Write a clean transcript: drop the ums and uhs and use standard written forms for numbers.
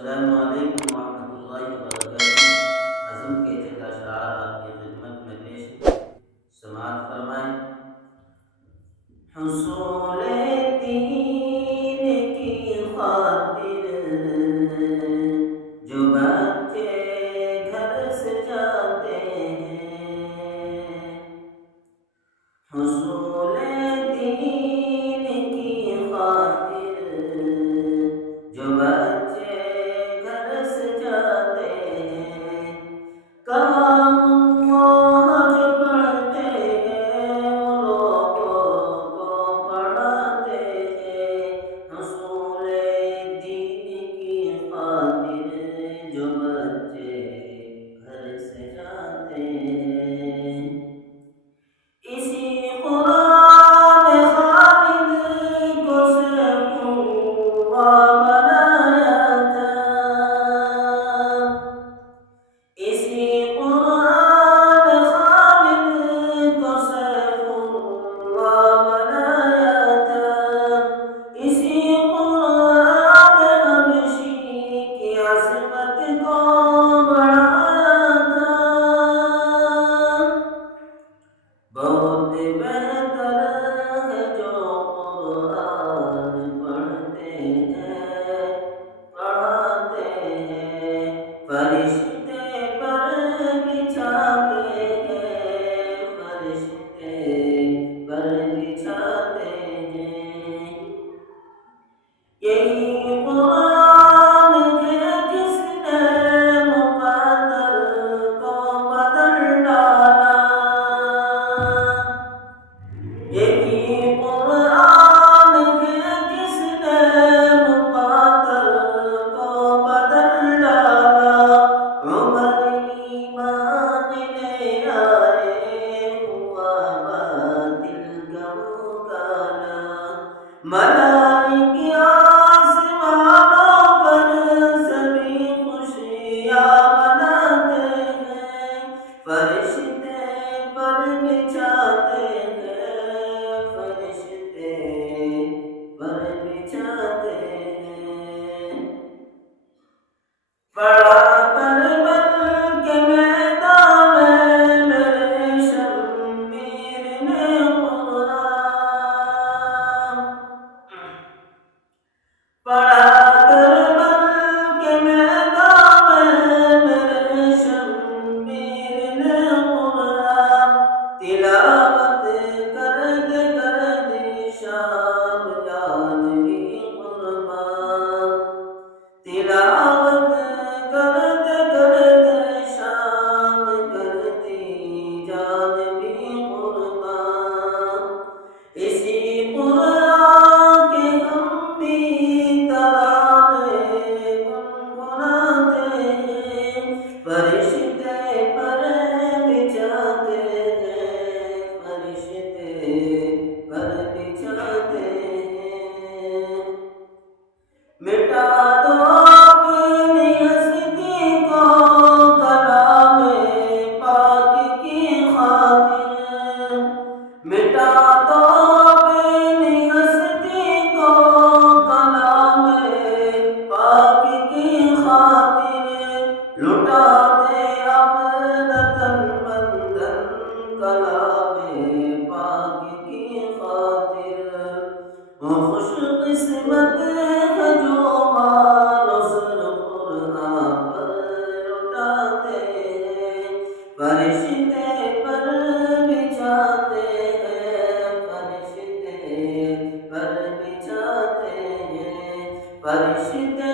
السلام علیکم ورحمۃ اللہ وبرکاتہ۔ نظم کے چند اشعار آپ کی خدمت میں پیش ہے، سماعت فرمائیں۔ حصول دین کی خاطر جو بچے گھر سے جاتے ہیں، حصول دین کی خاطر جو بچے گھر سے جاتے ہیں، کلام اللہ جو پڑھتے ہیں وہ لوگوں کو پڑھاتے ہیں۔ حصول دین کی خاطر جو بچے گھر سے جاتے ہیں، اسی قرآن خالد کو سیف اللہ بنایا تھا، اسی قرآن خالد کو سیف اللہ بنایا تھا، اسی قرآن حبشی کی عظمت کو بڑھایا تھا۔ بہت بہتر ہے جو قرآن پڑھتے ہیں پڑھاتے ہیں، فرشتے پر بچھاتے ہیں، فرشتے پر بچھاتے ہیں۔ یہی قرآن ہے جس نے مقدر کو بدل ڈالا، یہی قرآن ہے جس نے مقدر کو بدل ڈالا۔ عمر ایمان لے آئے ہوا باطل گم کالا، ملائکہ آسمانوں پر سبھی خوشیاں مناتے ہیں، فرشتے پر بچھاتے ہیں، فرشتے پر بچھاتے ہیں۔ پڑھا کربل کے میدان میں میرے شمشیر نے قرآن، پڑھا کربل کے میدان میں میرے شمشیر نے قرآن، تلاوت کرتے کرتے شام جان بھی قربان، تلاوت کرتے کرتے شام کرتی جان بھی قربان، اسی قرآن کے ہم بھی ترانے گنگناتے ہیں، فرشتے پر بچھاتے ہیں، فرشتے پر بچھاتے ہیں۔ مٹا دو اپنی ہستی کو کلام پاک کی خاطر، مٹا دو اپنی ہستی کو کلام پاک کی خاطر، لٹا دے اپنا تن بندن کلام پاک کی خاطر۔ خوش قسمت ہے جو مال و زر قرآن پر لٹاتے ہیں، فرشتے پر بچھاتے ہیں، فرشتے پر بچھاتے ہیں، فرشتے